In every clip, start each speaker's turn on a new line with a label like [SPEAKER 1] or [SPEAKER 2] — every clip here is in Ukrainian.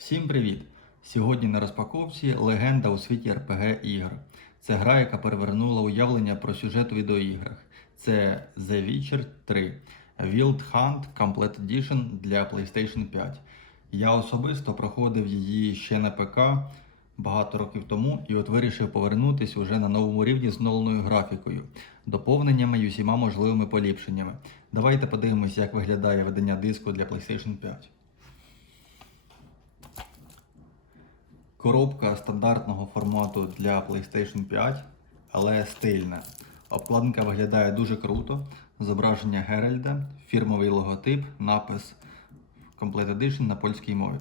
[SPEAKER 1] Всім привіт! Сьогодні на розпаковці легенда у світі RPG ігор. Це гра, яка перевернула уявлення про сюжет у відеоіграх. Це The Witcher 3 Wild Hunt Complete Edition для PlayStation 5. Я особисто проходив її ще на ПК багато років тому і от вирішив повернутись уже на новому рівні з оновленою графікою, доповненнями і усіма можливими поліпшеннями. Давайте подивимось, як виглядає видання диску для PlayStation 5. Коробка стандартного формату для PlayStation 5, але стильна. Обкладинка виглядає дуже круто. Зображення Геральда, фірмовий логотип, напис Complete Edition на польській мові.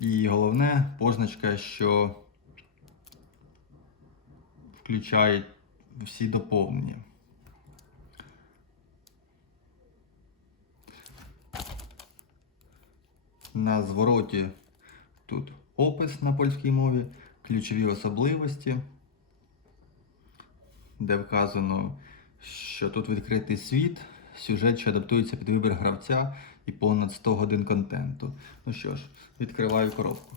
[SPEAKER 1] І головне позначка, що включає всі доповнення. На звороті тут опис на польській мові, ключові особливості, де вказано, що тут відкритий світ, сюжет, що адаптується під вибір гравця і понад 100 годин контенту. Ну що ж, відкриваю коробку.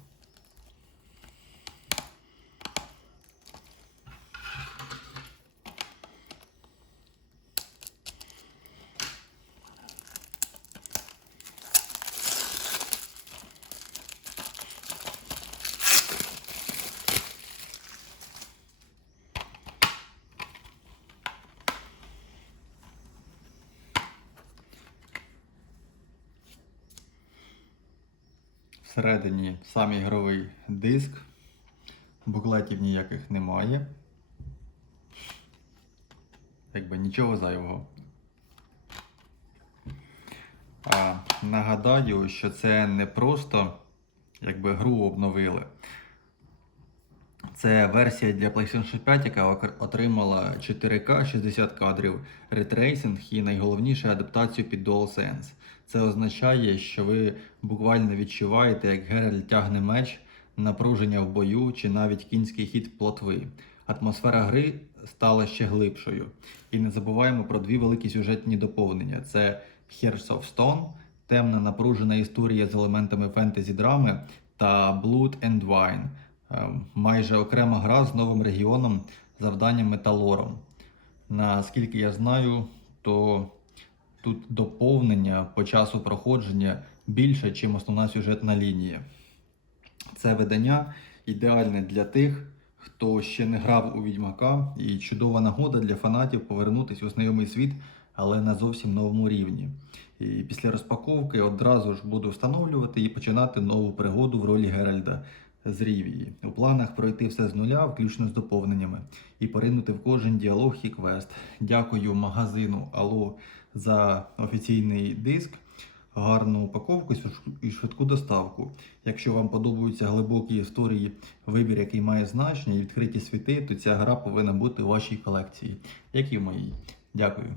[SPEAKER 1] Всередині сам ігровий диск. Буклетів ніяких немає. Якби нічого зайвого. А, нагадаю, що це не просто якби гру обновили. Це версія для PlayStation 5, яка отримала 4К 60 кадрів, ретрейсинг і найголовніше адаптацію під DualSense. Це означає, що ви буквально відчуваєте, як Геральт тягне меч, напруження в бою чи навіть кінський хід плотви. Атмосфера гри стала ще глибшою. І не забуваємо про дві великі сюжетні доповнення: це Hearts of Stone, темна напружена історія з елементами фентезі драми та Blood and Wine. Е, майже окрема гра з новим регіоном, завданнями та лором. Наскільки я знаю, то тут доповнення по часу проходження більше, ніж основна сюжетна лінія. Це видання ідеальне для тих, хто ще не грав у Відьмака, і чудова нагода для фанатів повернутися у знайомий світ, але на зовсім новому рівні. І після розпаковки одразу ж буду встановлювати і починати нову пригоду в ролі Геральда з Рівії. У планах пройти все з нуля, включно з доповненнями, і поринути в кожен діалог і квест. Дякую магазину Алло за офіційний диск, гарну упаковку і швидку доставку. Якщо вам подобаються глибокі історії, вибір, який має значення, і відкриті світи, то ця гра повинна бути у вашій колекції, як і в моїй. Дякую.